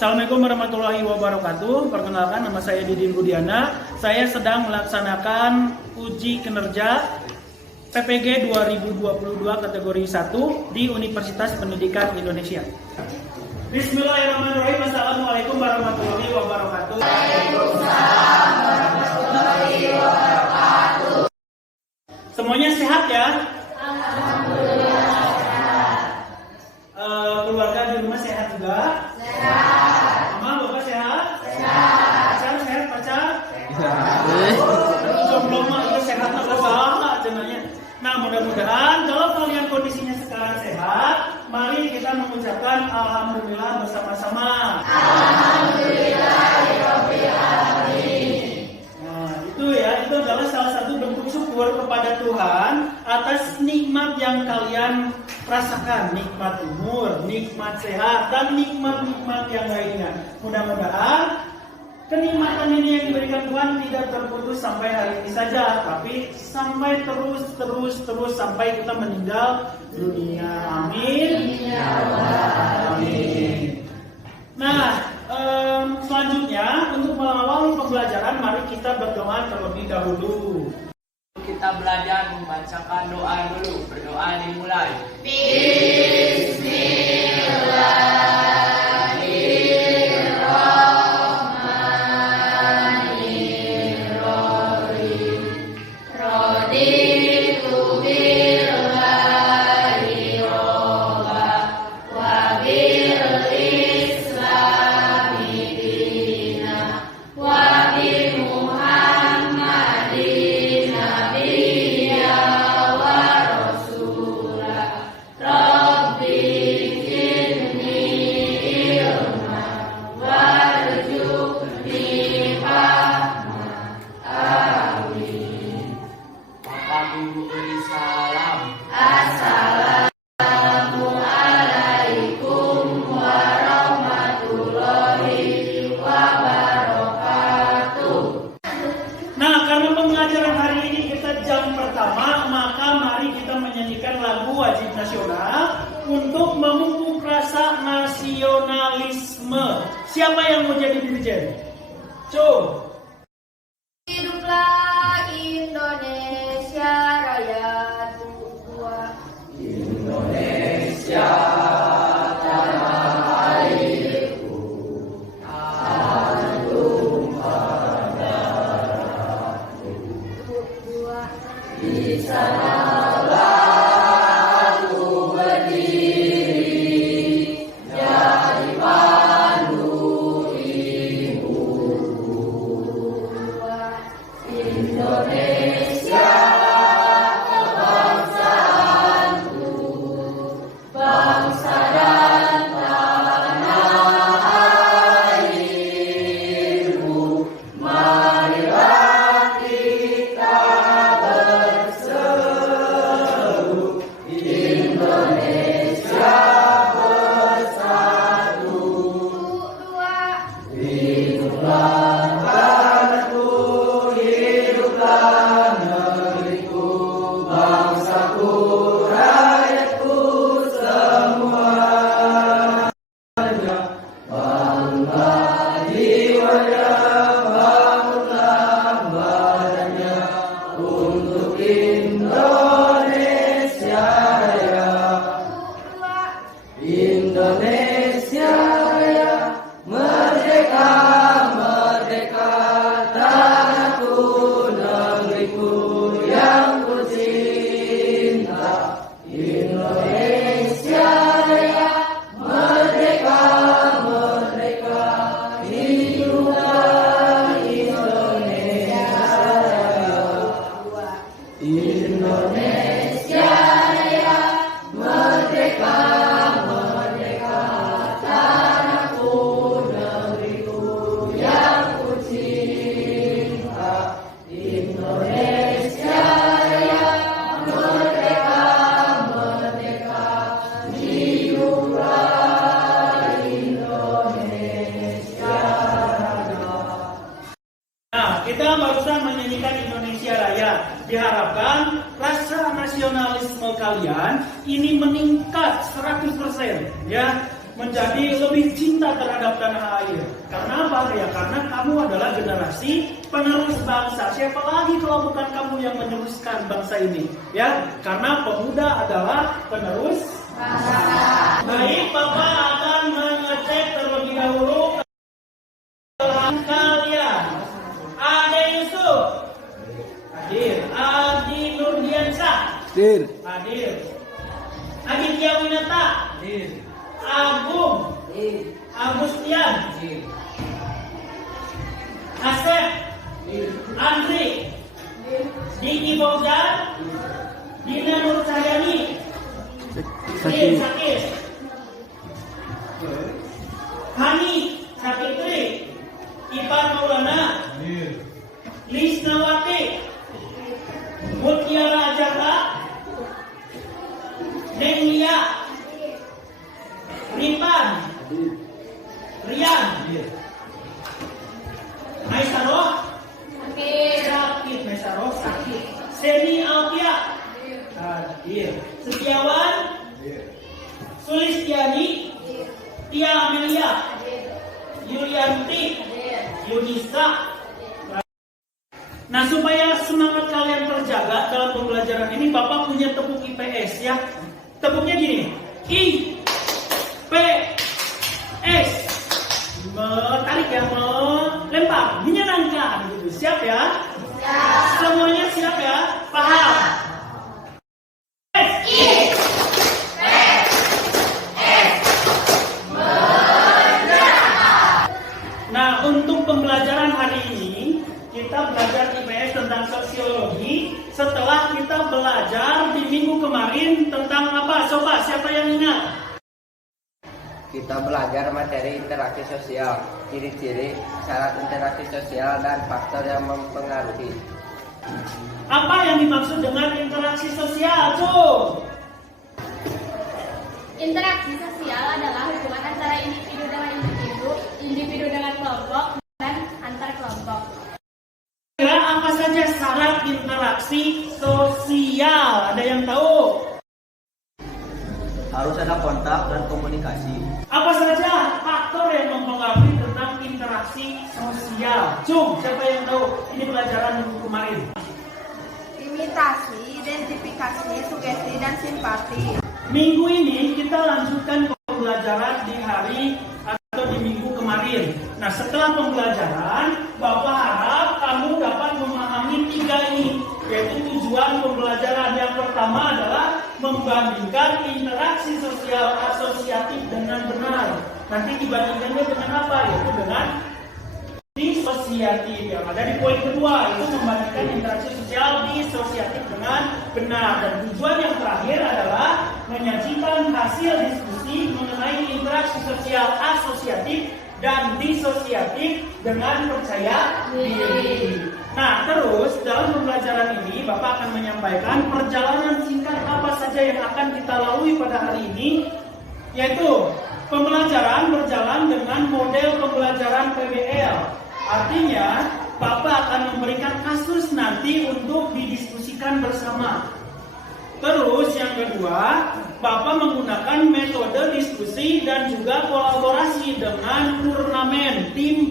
Assalamualaikum warahmatullahi wabarakatuh. Perkenalkan, nama saya Didin Budiana. Saya sedang melaksanakan uji kinerja PPG 2022 kategori 1 di Universitas Pendidikan Indonesia. Bismillahirrahmanirrahim. Assalamualaikum warahmatullahi wabarakatuh. Waalaikumsalam warahmatullahi wabarakatuh. Semuanya sehat ya? Alhamdulillah sehat. Keluarga di rumah sehat juga? Sehat. Mama, bapak sehat? Sehat. Pacar sehat, pacar? Sehat. Jomblo mah itu sehat apa salah cenanya. Nah, mudah-mudahan kalau kalian kondisinya sekarang sehat, mari kita mengucapkan alhamdulillah bersama-sama. Alhamdulillahirabbil alamin. Nah, itu adalah salah satu bentuk syukur kepada Tuhan atas nikmat yang kalian rasakan, nikmat umur, nikmat sehat, dan nikmat-nikmat yang lainnya. Mudah-mudahan kenikmatan ini yang diberikan Tuhan tidak terputus sampai hari ini saja, tapi sampai terus sampai kita meninggal dunia. Amin. Amin. Nah, selanjutnya untuk mengawali pembelajaran, mari kita berdoa terlebih dahulu. Kita belajar membacakan doa dulu. Berdoa dimulai. Wajib nasional untuk memupuk rasa nasionalisme. Siapa yang mau jadi dirjen? Hiduplah Indonesia Raya tua. Indonesia tanah airku, agung padaku. Di sana kita barusan menyanyikan Indonesia Raya. Diharapkan rasa nasionalisme kalian ini meningkat 100% ya, menjadi lebih cinta terhadap tanah kamu adalah generasi penerus bangsa. Siapa lagi kalau bukan kamu yang meneruskan bangsa ini? Ya, karena pemuda adalah penerus bangsa. Baik, Bapak akan mengecek terlebih dahulu kalian. Ade Yusuf hadir. Adi Nurdiansyah Hadir. hadir. Aditya Winata hadir. Agung Agustian hadir. Asep Andri Diki Fauzan Dina Nur Cahyani Sakis Hani Sakitri Ipan Maulana Lisnawati Mutiara Jaka Nenglia Ripan Rian Maisaroh sakit. Maisaroh sakit. Seni Alpia hadir. Setiawan Sulistiani Tia Amelia Yulianti Yunisa. Nah, supaya semangat kalian terjaga dalam pembelajaran ini, Bapak punya tepuk IPS ya. Tepuknya gini. IPS. Tarik ya, lempar, menyenangkan gitu. Siap ya? Siap. Semuanya siap ya? Paham? Nah, untuk pembelajaran hari ini kita belajar IPS tentang sosiologi. Setelah kita belajar di minggu kemarin tentang apa? Coba siapa yang ingat? Kita belajar materi interaksi sosial, ciri-ciri, syarat interaksi sosial, dan faktor yang mempengaruhi. Apa yang dimaksud dengan interaksi sosial, Cuy? Interaksi sosial adalah hubungan antara individu dengan individu, individu dengan kelompok, dan antar kelompok. Kira apa saja syarat interaksi sosial? Ada yang tahu? Harus ada kontak dan komunikasi. Apa saja faktor yang mempengaruhi tentang interaksi sosial? Cung, siapa yang tahu? Ini pelajaran minggu kemarin. Imitasi, identifikasi, sugesti, dan simpati. Minggu ini kita lanjutkan pembelajaran di hari atau di minggu kemarin. Nah, setelah pembelajaran, Bapak harap kamu dapat memahami 3 ini, yaitu tujuan pembelajaran. Yang pertama adalah membandingkan interaksi sosial asosiatif dengan benar. Nanti dibandingkannya dengan apa? Yaitu dengan disosiatif. Yang ada di poin kedua itu membandingkan interaksi sosial disosiatif dengan benar. Dan tujuan yang terakhir adalah menyajikan hasil diskusi mengenai interaksi sosial asosiatif dan disosiatif dengan percaya diri. Nah, terus dalam pembelajaran ini Bapak akan menyampaikan perjalanan singkat apa saja yang akan kita lalui pada hari ini, yaitu pembelajaran berjalan dengan model pembelajaran PBL. Artinya, Bapak akan memberikan kasus nanti untuk didiskusikan bersama. Terus yang kedua, Bapak menggunakan metode diskusi dan juga kolaborasi dengan turnamen, tim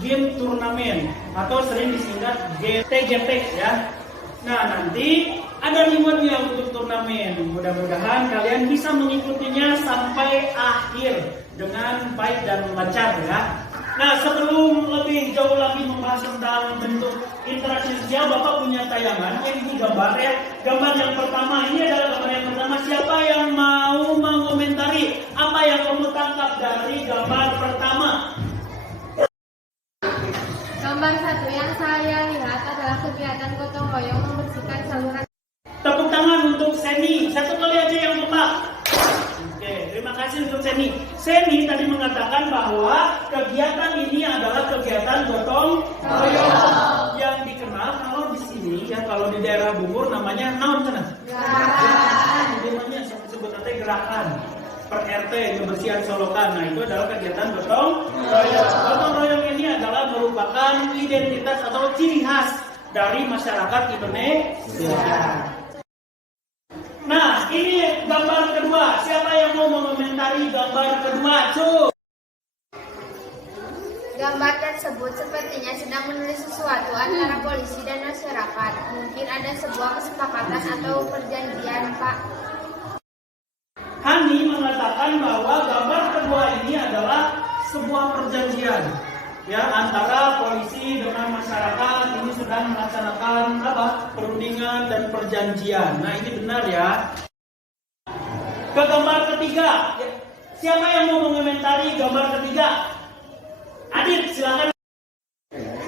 game turnamen, atau sering disingkat TGP ya. Nah, nanti ada rewardnya untuk turnamen. Mudah-mudahan kalian bisa mengikutinya sampai akhir dengan baik dan lancar ya. Nah, sebelum lebih jauh lagi membahas tentang bentuk interaksi sosial, Bapak punya tayangan. Ini gambar ya. Gambar yang pertama, ini adalah gambar yang pertama. Siapa yang mau mengomentari apa yang kamu tangkap dari gambar pertama? Gambar 1 yang saya lihat adalah kegiatan gotong royong membersihkan saluran. Tepuk tangan untuk Seni. Satu kali aja yang kompak. Oke, terima kasih untuk Seni. Seni tadi mengatakan bahwa kegiatan ini adalah kegiatan gotong royong yang dikenal kalau di sini ya, kalau di daerah Bungur namanya naon sana? Gerakan. Namanya sebut nanti gerakan per RT kebersihan Solokan. Nah, itu adalah kegiatan gotong royong. Gotong royong ini adalah merupakan identitas atau ciri khas dari masyarakat Indonesia. Nah, ini gambar kedua. Siapa yang mau mengomentari gambar kedua? Cuy. Gambar tersebut sepertinya sedang menulis sesuatu antara polisi dan masyarakat. Mungkin ada sebuah kesepakatan atau perjanjian, Pak. Hani mengatakan bahwa gambar kedua ini adalah sebuah perjanjian ya antara polisi dengan masyarakat. Ini sedang melaksanakan perundingan dan perjanjian. Nah, ini benar ya. Ke gambar ketiga. Siapa yang mau mengomentari gambar ketiga? Adit, silakan.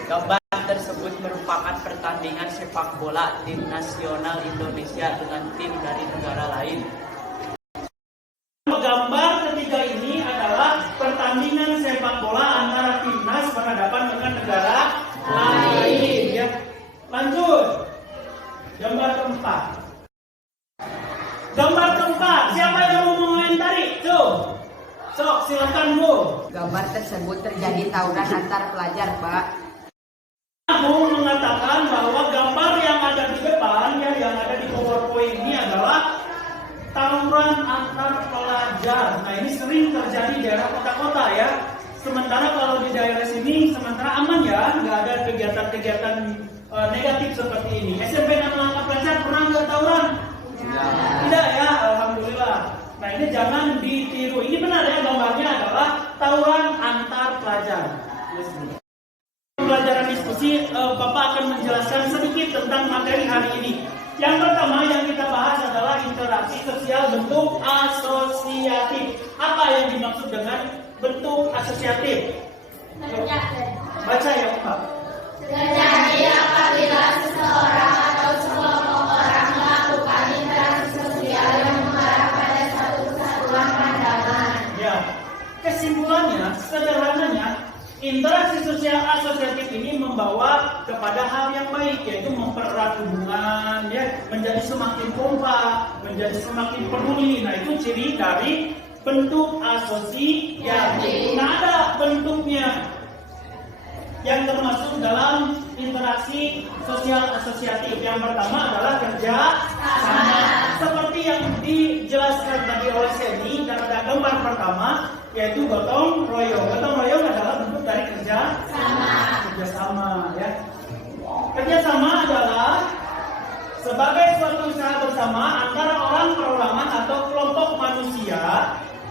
Gambar tersebut merupakan pertandingan sepak bola tim nasional Indonesia dengan tim dari negara lain. Gambar ketiga ini adalah pertandingan sepak bola antara timnas berhadapan dengan negara lain. Ya. Lanjut. Gambar keempat. Gambar keempat. Siapa yang mau mengomentari? Sok, silakan Bu. Gambar tersebut terjadi tawuran antar pelajar, Pak. Aku mengatakan bahwa gambar yang ada di depan, ya, yang ada di PowerPoint ini adalah tawuran antar pelajar. Nah, ini sering terjadi di daerah kota-kota ya. Sementara kalau di daerah sini sementara aman ya, nggak ada kegiatan-kegiatan negatif seperti ini. SMP dan langkah pelajar pernah nggak tawuran? Tidak ya, alhamdulillah. Nah, ini jangan ditiru. Ini benar ya, gambarnya adalah tawuran antar pelajar. Pelajaran diskusi, Bapak akan menjelaskan sedikit tentang materi hari ini. Yang pertama yang kita bahas adalah interaksi sosial bentuk asosiatif. Apa yang dimaksud dengan bentuk asosiatif? Baca ya, Pak. Terjadi apabila seseorang atau sekelompok orang melakukan interaksi sosial yang mengarah pada satu kesatuan pandangan. Ya, kesimpulannya, sederhananya, interaksi sosial asosiatif ini membawa kepada hal yang baik, yaitu mempererat hubungan, ya, menjadi semakin kompak, menjadi semakin peduli. Nah, itu ciri dari bentuk asosiatif. Nah, ada bentuknya yang termasuk dalam interaksi sosial asosiatif. Yang pertama adalah kerja sama. Seperti yang dijelaskan tadi oleh Seni, dan ada gambar pertama, yaitu gotong royong. Gotong royong adalah bentuk dari kerja sama, ya. Kerja sama adalah sebagai suatu usaha bersama antara orang perorangan atau kelompok manusia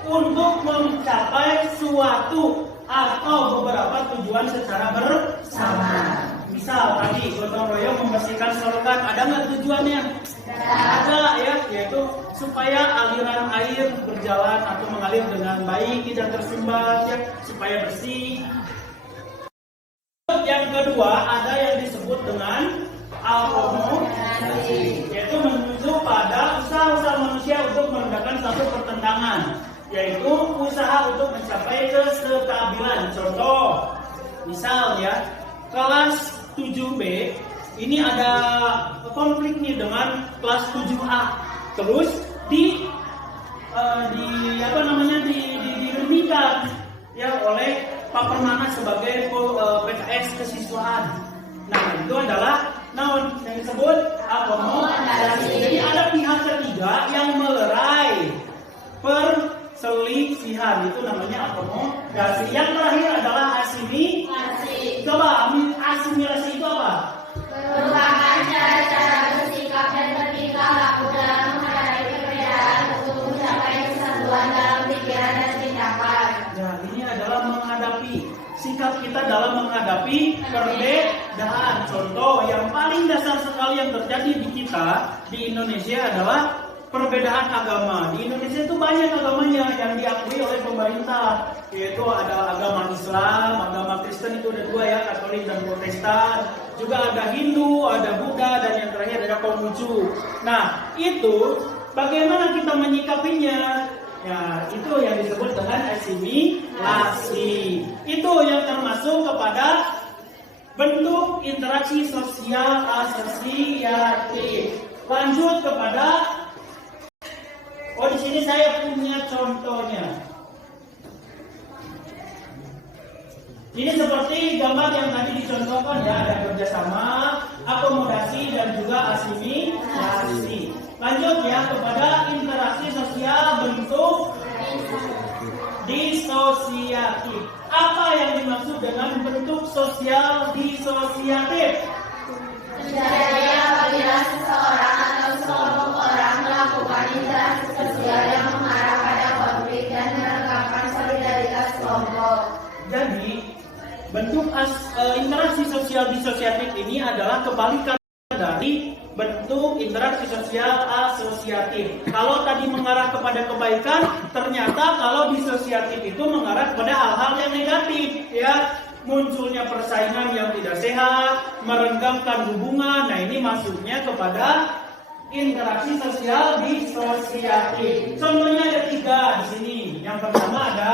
untuk mencapai suatu atau beberapa tujuan secara bersama. Misal tadi gotong royong membersihkan selokan, ada nggak tujuannya? Ada ya, yaitu supaya aliran air berjalan atau mengalir dengan baik, tidak tersumbat, ya, supaya bersih. Yang kedua ada yang disebut dengan akomodasi, yaitu menuju pada usaha-usaha manusia untuk meredakan satu pertentangan, yaitu usaha untuk mencapai kestabilan. Contoh, misal ya, kelas 7B ini ada konflik nih dengan kelas 7A. Terus diremikan ya oleh Pak Permana sebagai PKS kesiswaan. Nah, itu adalah yang disebut akomodasi. Jadi ada pihak ketiga yang melerai perselisihan, itu namanya akomodasi. Yang terakhir adalah asimilasi. Coba asimilasi itu apa? Merupakan cara-cara bersikap dan bertingkah laku dalam menghadapi perbedaan untuk mencapai kesatuan dalam pikiran dan tindakan. Nah, ini adalah menghadapi sikap kita dalam menghadapi perbedaan. Contoh yang paling dasar sekali yang terjadi di kita di Indonesia adalah perbedaan agama. Di Indonesia itu banyak agamanya yang diakui oleh pemerintah, yaitu ada agama Islam, agama Kristen itu ada dua ya, Katolik dan Protestan. Juga ada Hindu, ada Buddha, dan yang terakhir ada Konghucu. Nah, itu bagaimana kita menyikapinya? Ya, itu yang disebut dengan asimilasi. Itu yang termasuk kepada bentuk interaksi sosial asosiatif. Lanjut kepada di sini saya punya contohnya. Ini seperti gambar yang tadi dicontohkan ya, ada kerjasama, akomodasi, dan juga asimilasi. Lanjut ya kepada interaksi sosial bentuk disosiatif. Apa yang dimaksud dimaksud dengan bentuk sosial disosiatif? Terjadi apabila seseorang atau sekelompok orang melakukan interaksi sosial yang mengarah pada konflik dan menekankan solidaritas kelompok. Jadi, bentuk interaksi sosial disosiatif ini adalah kebalikan dari bentuk interaksi sosial asosiatif. Kalau tadi mengarah kepada kebaikan, ternyata kalau disosiatif itu mengarah kepada hal-hal yang negatif, ya. Munculnya persaingan yang tidak sehat, merenggangkan hubungan. Nah, ini masuknya kepada interaksi sosial disosiatif. Contohnya ada 3 di sini. Yang pertama ada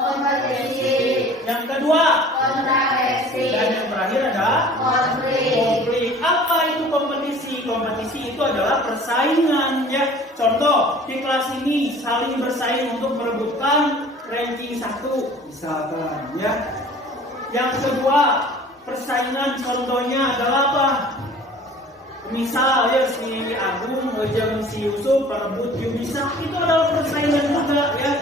Kompetisi, yang kedua, kontraversi, dan yang terakhir ada konflik. konflik. Apa itu kompetisi? Kompetisi itu adalah persaingan, ya. Contoh, di kelas ini saling bersaing untuk merebutkan ranking 1 misalkan, ya. Yang kedua, persaingan contohnya adalah apa? Misal ya si Agung jeung si Yusuf perebut Yubisa, itu adalah persaingan juga, ya.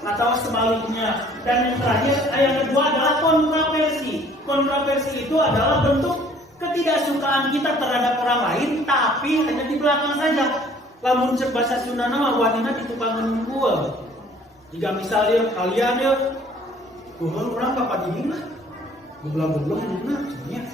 Atau sebaliknya. Dan yang terakhir, yang kedua adalah kontraversi. Kontraversi itu adalah bentuk ketidaksukaan kita terhadap orang lain, tapi hanya di belakang saja. Lamun cek bahasa Sunda nama wanita di tukang ngumpul. Jika misalnya kalian ya, orang apa jadi lah, bebelah-bebelah ini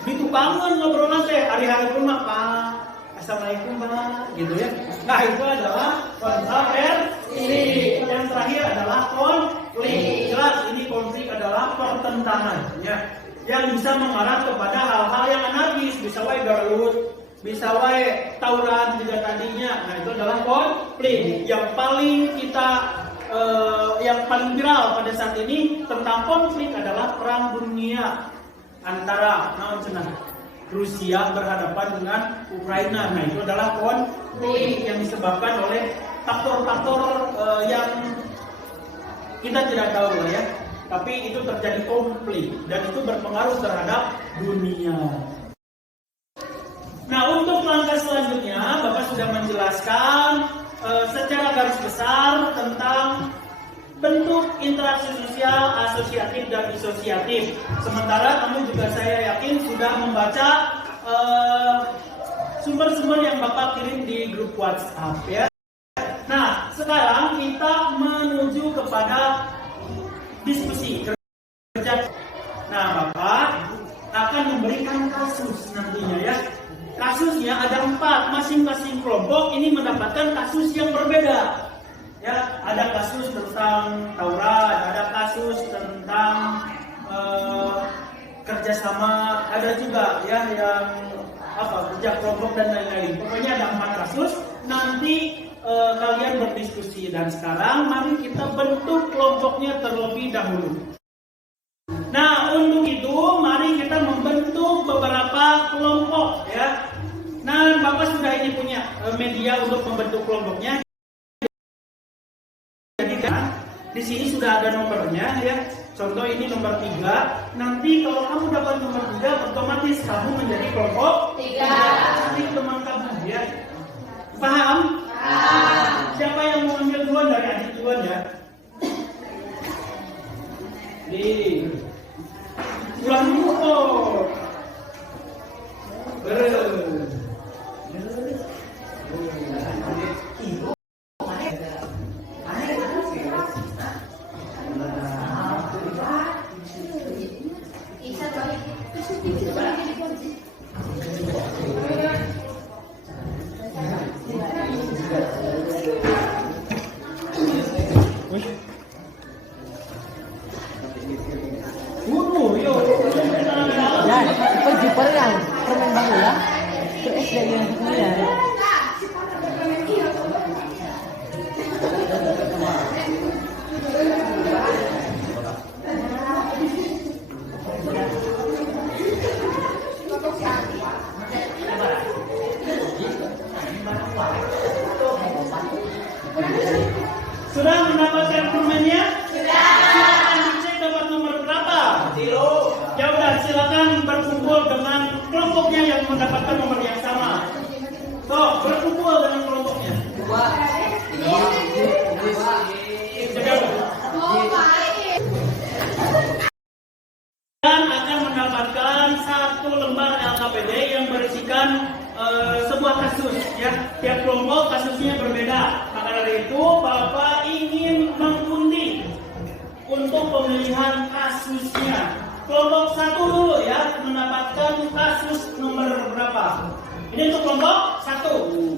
di tukangan ngobrol nanti hari-hari pun Pak, assalamualaikum Pak, gitu ya. Nah, itu adalah kontraversi. Yang terakhir adalah konflik. Jelas ini konflik adalah pertentangan, ya, yang bisa mengarah kepada hal-hal yang anarkis, bisa wae garut, bisa wae tawuran juga tadinya. Nah, itu adalah konflik. Yang paling viral pada saat ini tentang konflik adalah perang dunia antara Rusia berhadapan dengan Ukraina. Nah, itu adalah konflik yang disebabkan oleh faktor-faktor yang kita tidak tahu lah, ya. Tapi itu terjadi konflik dan itu berpengaruh terhadap dunia. Nah, untuk langkah selanjutnya Bapak sudah menjelaskan secara garis besar tentang bentuk interaksi sosial asosiatif dan disosiatif. Sementara kamu juga saya yakin sudah membaca sumber-sumber yang Bapak kirim di grup WhatsApp, ya. Nah, sekarang kita menuju kepada diskusi kerja. Nah, Bapak akan memberikan kasus nantinya, ya. Kasusnya ada 4, masing-masing kelompok ini mendapatkan kasus yang berbeda. Ya, ada kasus tentang tawuran, ada kasus tentang kerjasama, ada juga ya yang kerja kelompok dan lain-lain. Pokoknya ada 4 kasus. Nanti kalian berdiskusi dan sekarang mari kita bentuk kelompoknya terlebih dahulu. Nah, untuk itu mari kita membentuk beberapa kelompok, ya. Nah, Bapak sudah ini punya media untuk membentuk kelompoknya. Jadi kan di sini sudah ada nomornya, ya. Contoh ini nomor 3. Nanti kalau kamu dapat nomor 3, otomatis kamu menjadi kelompok 3. Nanti teman kamu, ya. Paham? Paham. Siapa yang mau ambil duluan dari adik duluan, ya? Ulang dulu kok. Permen baru ya. Terus dari yang kemudian. Sudah mendapatkan permennya? Sudah. Silakan dicek dapat nomor berapa? 0. Ya udah, silakan berkumpul dengan kelompoknya yang mendapatkan nomor yang sama. So, berkumpul dengan kelompoknya. 2. LKPD yang berisikan sebuah kasus, ya. Tiap kelompok kasusnya berbeda. Maka dari itu Bapak ingin mengundi untuk pemilihan kasusnya. Kelompok 1 dulu ya, mendapatkan kasus nomor berapa? Ini untuk kelompok 1.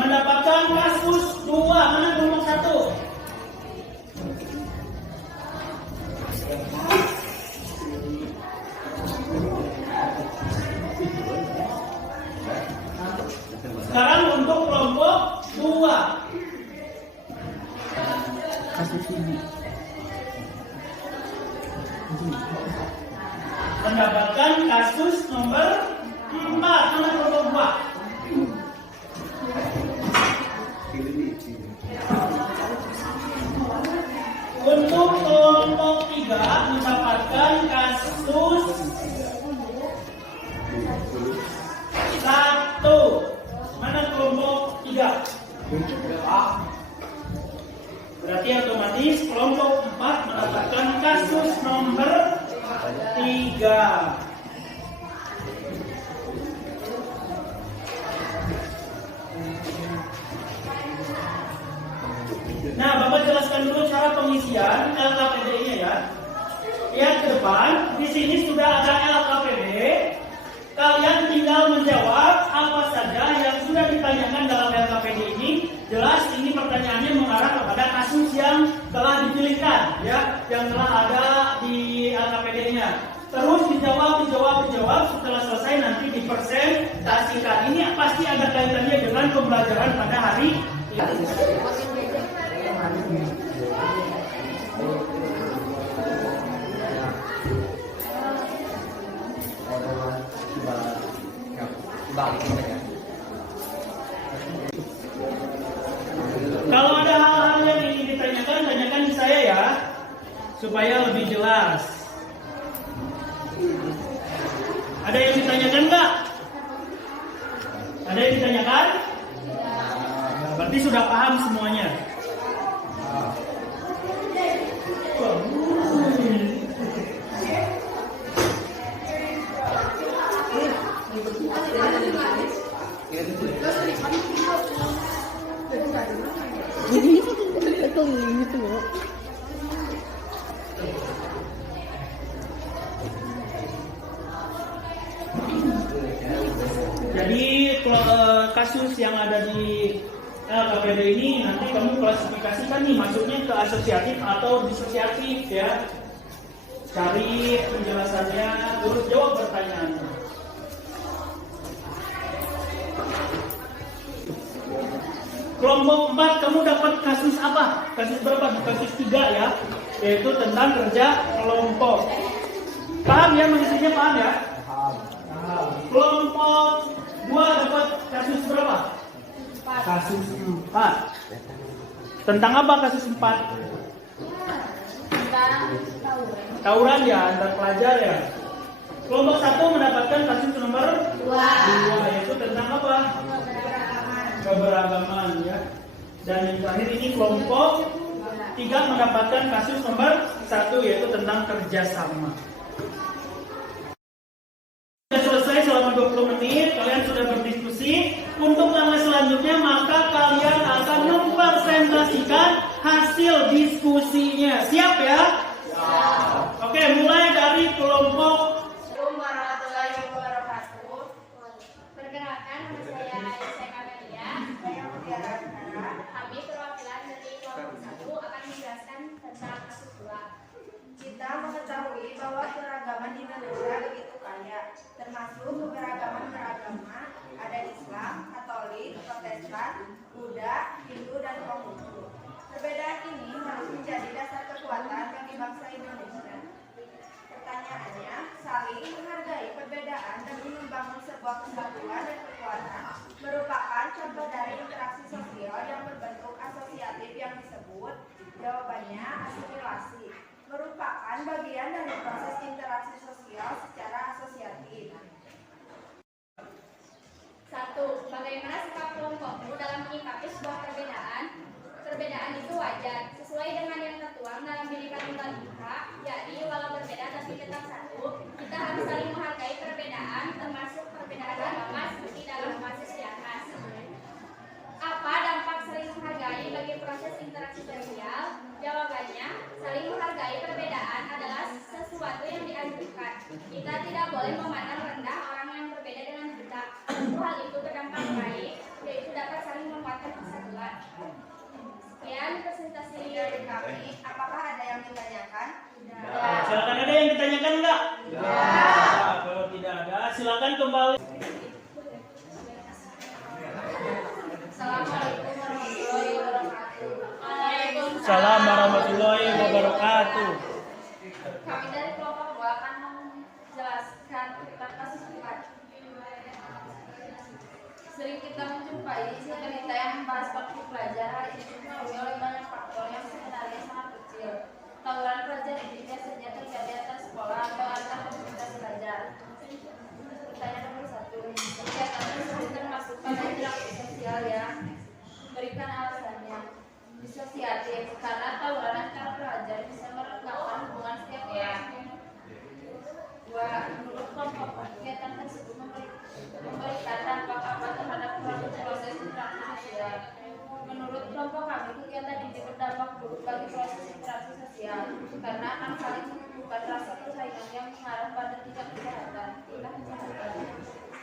Mendapatkan kasus 2. Mana kelompok 1? Sekarang untuk kelompok 2. Mendapatkan kasus nomor 4. Mana kelompok 2? Untuk kelompok 3 mendapatkan kasus 1. Mana kelompok 3? Berarti otomatis kelompok 4 mendapatkan kasus nomor 3. Nah, Bapak jelaskan dulu cara pengisian LKPD-nya ya. Lihat ke depan, di sini sudah ada LKPD. Kalian tinggal menjawab apa saja yang sudah ditanyakan dalam LKPD ini. Jelas ini pertanyaannya mengarah kepada kasus yang telah dipilihkan, ya, yang telah ada di LKPD-nya. Terus dijawab. Setelah selesai nanti dipresentasikan. Ini pasti ada kaitannya dengan pembelajaran pada hari ini. Kalau ada hal-hal yang ingin ditanyakan, tanyakan di saya ya, supaya lebih jelas. Ada yang ditanyakan nggak? Ada yang ditanyakan? Berarti sudah paham semuanya. Jadi kasus yang ada di LKPD ini nanti kamu klasifikasikan nih, masuknya ke asosiatif atau disosiatif ya. Cari penjelasannya, terus jawab pertanyaannya. Kelompok 4 kamu dapat kasus apa? Kasus berapa? Kasus 3 ya, yaitu tentang kerja kelompok. Paham ya, mengisinya paham ya? Paham. Kelompok 2 dapat kasus berapa? Kasus 4. Tentang apa kasus 4? Tawuran ya, antar pelajar ya. Kelompok 1 mendapatkan kasus nomor 2, yaitu tentang apa? Keberagaman ya. Dan yang terakhir ini kelompok 3 mendapatkan kasus nomor 1, yaitu tentang kerjasama. Sudah selesai selama 20 menit, kalian sudah berdiskusi. Untuk langkah selanjutnya maka kalian akan mempresentasikan hasil diskusinya. Siap ya? Siap. Oke, mulai dari kelompok. Assalamualaikum warahmatullahi wabarakatuh. Perkenalkan, nama saya Aisyah Kamelia. Saya Mutiara Utara. Kami perwakilan dari kelompok 1 akan menjelaskan tentang kasus 2. Kita mengetahui bahwa keragaman di Indonesia begitu kaya, termasuk keberagaman beragama, ada Islam, Katolik, Protestan, Buddha, Hindu, dan Konghucu. Perbedaan ini harus menjadi dasar kekuatan bagi bangsa Indonesia. Pertanyaannya, saling menghargai perbedaan demi membangun sebuah kesatuan dan kekuatan merupakan contoh dari interaksi sosial yang berbentuk asosiatif yang disebut. Jawabannya asimilasi. Merupakan bagian dari proses interaksi sosial secara asosiatif. 1. Bagaimana sikap kelompokmu dalam menyikapi sebuah perbedaan? Perbedaan itu wajar, sesuai dengan yang tertuang dalam Bhinneka Tunggal Ika. boleh memandang rendah orang yang berbeda dengan kita. Hal itu berdampak baik, yaitu dapat saling menguatkan persatuan. Sekian presentasi dari kami. Apakah ada yang ditanyakan? Nah, silakan, ada yang ditanyakan enggak? Nah, kalau tidak ada, silakan kembali. Assalamualaikum warahmatullahi wabarakatuh. Assalamualaikum warahmatullahi wabarakatuh. Kami dari kelompok 2 akan menjelaskan tentang kasus privat. Sering kita menjumpai cerita yang membahas waktu pelajar. Hal ini dipengaruhi oleh banyak faktor yang sebenarnya sangat kecil. Tawuran pelajar ini biasanya terjadi antar sekolah atau antar komunitas belajar. Pertanyaan nomor 1. Kegiatan tersebut termasuk pada interaksi sosial yang berikan alasannya disosiatif karena tawuran antar pelajar bisa merenggang hubungan setiap orang. 2. Menurut kelompok, kegiatan tersebut memberikan dampak apa terhadap proses interaksi sosial. Menurut kelompok kami, kegiatan ini berdampak buruk bagi proses interaksi sosial karena akan saling menumbuhkan rasa persaingan yang mengarah pada tingkat kejahatan.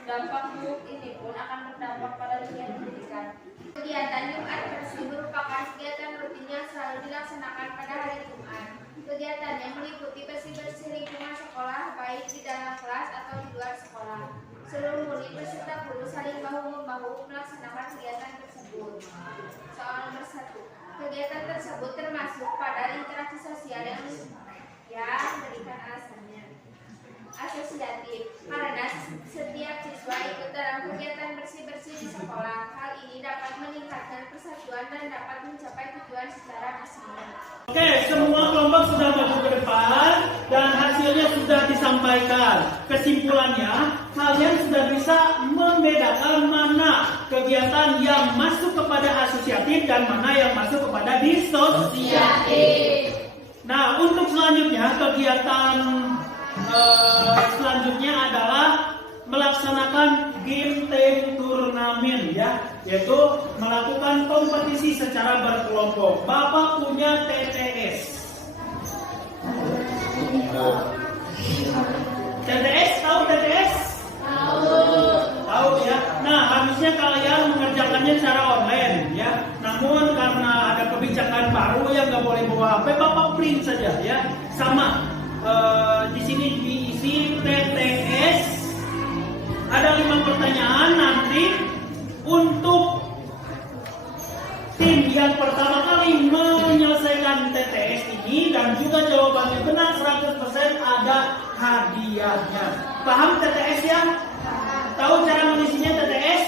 Dampak buruk ini pun akan berdampak pada dunia pendidikan. Kegiatan Jumat bersih merupakan kegiatan rutin yang selalu dilaksanakan pada hari Jumat. Kegiatannya meliputi bersih-bersih lingkungan sekolah, baik di dalam kelas atau di luar sekolah. Seluruh murid beserta guru saling bahu-membahu melaksanakan kegiatan tersebut. Soal nomor 1. Kegiatan tersebut termasuk pada interaksi sosial yang berikan alasannya asosiatif karena setiap siswa ikut dalam kegiatan bersih-bersih di sekolah. Hal ini dapat meningkatkan persatuan dan dapat mencapai tujuan secara maksimal. Oke, semua kelompok sudah maju ke depan dan hasilnya sudah disampaikan. Kesimpulannya, kalian sudah bisa membedakan mana kegiatan yang masuk kepada asosiatif dan mana yang masuk kepada disosiatif. Nah, untuk selanjutnya kegiatan selanjutnya adalah melaksanakan game time turnamen, ya, yaitu melakukan kompetisi secara berkelompok. Bapak punya TTS. TTS, tahu TTS? Tahu ya. Nah, harusnya kalian mengerjakannya secara online, ya. Namun karena ada kebijakan baru yang nggak boleh bawa HP, Bapak print saja, ya. Sama. Di sini diisi TTS. Ada 5 pertanyaan nanti untuk tim yang pertama kali menyelesaikan TTS ini dan juga jawabannya benar 100% ada hadiahnya. Paham TTS ya? Tahu cara mengisinya TTS?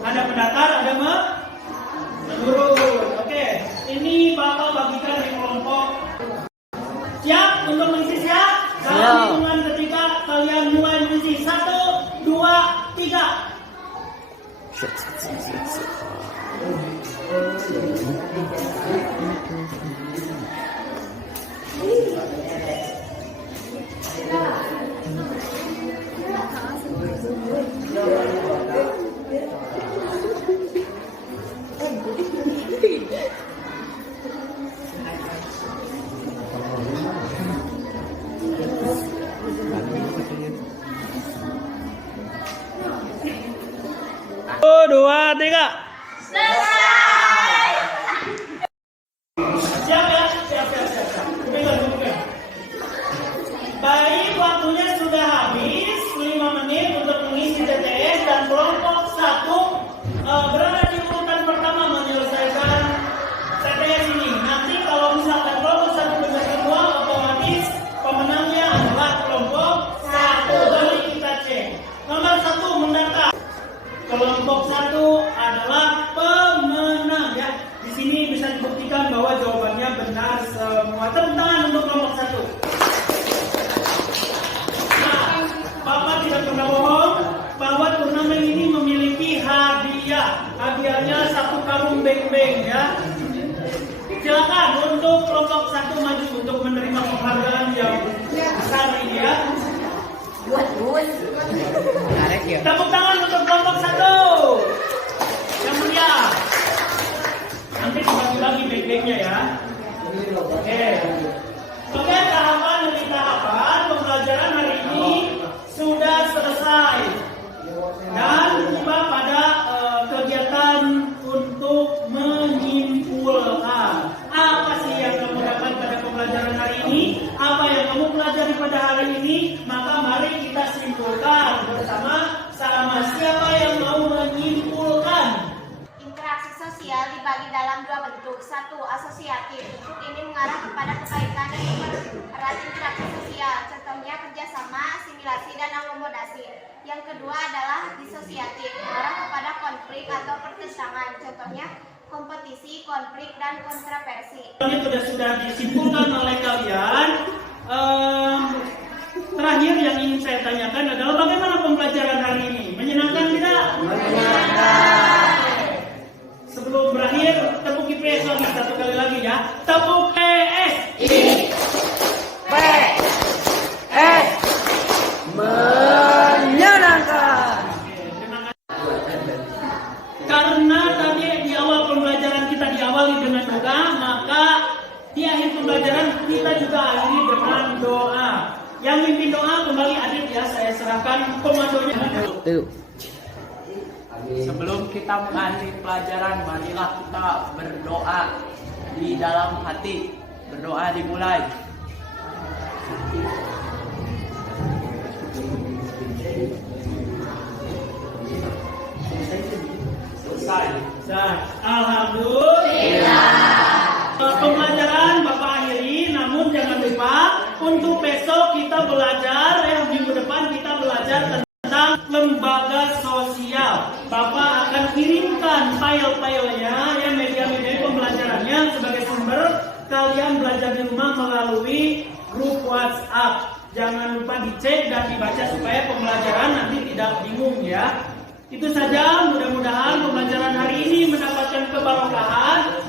Ada mendatar, ada menurut. Oke, ini Bapak bagikan di kelompok. Siap untuk mengisi, siap? Dalam hitungan ketika kalian mulai mengisi 1, 2, 3. Satu, 2, 3. Siap ya? Siap. Bukan. Baik, waktunya sudah habis. 5 menit untuk mengisi TTS dan kelompok 1 berada di urutan pertama menyelesaikan TTS ini. Nanti kalau misalkan kelompok 1 benar semua, otomatis pemenangnya adalah kelompok 1. Mari kita cek. Nomor 1 mendaftar. Kelompok 1 adalah pemenang, ya. Di sini bisa dibuktikan bahwa jawabannya benar semua. Tepuk tangan untuk kelompok 1. Nah, Bapak tidak pernah bohong bahwa turnamen ini memiliki hadiah. Hadiahnya 1 karung beng-beng, ya. Silakan untuk kelompok 1 maju untuk menerima penghargaan yang besar ini, ya. Tepuk tangan untuk kelompok 1 yang mulia. Nanti dibagi-bagi beng-bengnya, ya. Oke, tahapan demi tahapan pembelajaran hari ini sudah bentuk. 1. Asosiatif. Bentuk ini mengarah kepada kebaikan dan mempererat interaksi sosial. Contohnya kerjasama, asimilasi, dan akomodasi. Yang kedua adalah disosiatif, mengarah kepada konflik atau pertentangan. Contohnya kompetisi, konflik, dan kontroversi. Ini sudah disimpulkan oleh kalian. Terakhir yang ingin saya tanyakan adalah bagaimana pembelajaran hari ini? Menyenangkan tidak? Menyenangkan. Sebelum berakhir, tepuk IPS lagi satu kali lagi ya. Tepuk PS. IPS menyenangkan. Karena tadi di awal pembelajaran kita diawali dengan doa, maka di akhir pembelajaran kita juga akhiri dengan doa. Yang mimpin doa kembali Adit ya, saya serahkan komandonya. Sebelum kita mengakhiri pelajaran, marilah kita berdoa di dalam hati. Berdoa dimulai. Selesai. Alhamdulillah. Pembelajaran Bapak akhiri, namun jangan lupa untuk besok kita belajar, minggu depan kita belajar tentang lembaga sosial. Bapak akan kirimkan file-filenya, media-media pembelajarannya sebagai sumber kalian belajar di rumah melalui grup WhatsApp. Jangan lupa dicek dan dibaca supaya pembelajaran nanti tidak bingung ya. Itu saja, mudah-mudahan pembelajaran hari ini mendapatkan keberkahan.